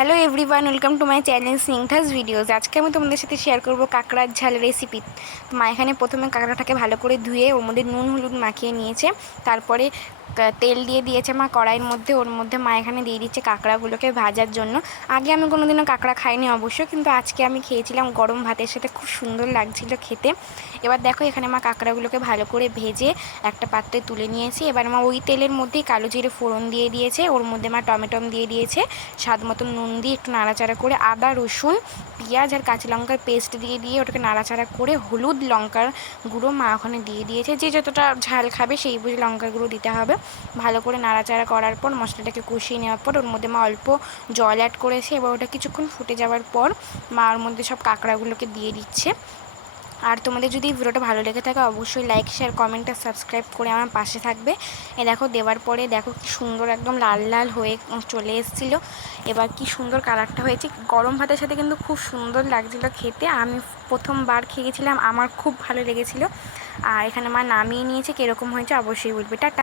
Hello everyone, welcome to my channel Snigdha's videos. আজকে আমি তোমাদের সাথে শেয়ার করব কাঁকড়ার ঝাল রেসিপি। তো মা এখানে প্রথমে কাঁকড়াটাকে ভালো করে ধুয়ে ওর মধ্যে নুন হলুদ মাখিয়ে নিয়েছে। তারপরে তেল দিয়ে দিয়েছে মা কড়াইয়ের মধ্যে। ওর মধ্যে মা এখানে দিয়ে দিচ্ছে কাঁকড়াগুলোকে ভাজার জন্য। আগে আমি কোনোদিনও কাঁকড়া খাইনি অবশ্য, কিন্তু আজকে আমি খেয়েছিলাম গরম ভাতের সাথে, খুব সুন্দর লাগছিল খেতে। এবার দেখো এখানে মা কাঁকড়াগুলোকে ভালো করে ভেজে একটা পাত্রে তুলে নিয়েছি। এবার মা ওই তেলের মধ্যেই কালো জিরে ফোড়ন দিয়ে দিয়েছে। ওর মধ্যে মা টমেটম দিয়ে দিয়েছে, স্বাদ মতন নুন দিয়ে একটু নাড়াচাড়া করে আদা রসুন পেঁয়াজ আর কাঁচা লঙ্কার পেস্ট দিয়ে ওটাকে নাড়াচাড়া করে হলুদ লঙ্কার গুঁড়ো মা ওখানে দিয়ে দিয়েছে। যে যতটা ঝাল খাবে সেই বুঝে লঙ্কার গুঁড়ো দিতে হবে। ভালো করে নাড়াচাড়া করার পর মশলাটাকে কষিয়ে নেওয়ার পর ওর মধ্যে মা অল্প জল অ্যাড করেছে। এবার ওটা কিছুক্ষণ ফুটে যাওয়ার পর মা ওর মধ্যে সব কাঁকড়াগুলোকে দিয়ে দিচ্ছে। আর তোমাদের যদি ভিডিওটা ভালো লেগে থাকে অবশ্যই লাইক শেয়ার কমেন্ট আর সাবস্ক্রাইব করে আমার পাশে থাকবে। এ দেখো দেওয়ার পরে দেখো কি সুন্দর একদম লাল লাল হয়ে চলে এসেছিলো। এবার কি সুন্দর কালারটা হয়েছে, গরম ভাতের সাথে কিন্তু খুব সুন্দর লাগছিলো খেতে। আমি প্রথমবার খেয়েছিলাম, আমার খুব ভালো লেগেছিলো। আর এখানে মা নামিয়ে নিয়েছে, কীরকম হয়েছে অবশ্যই বলবে। টাটা।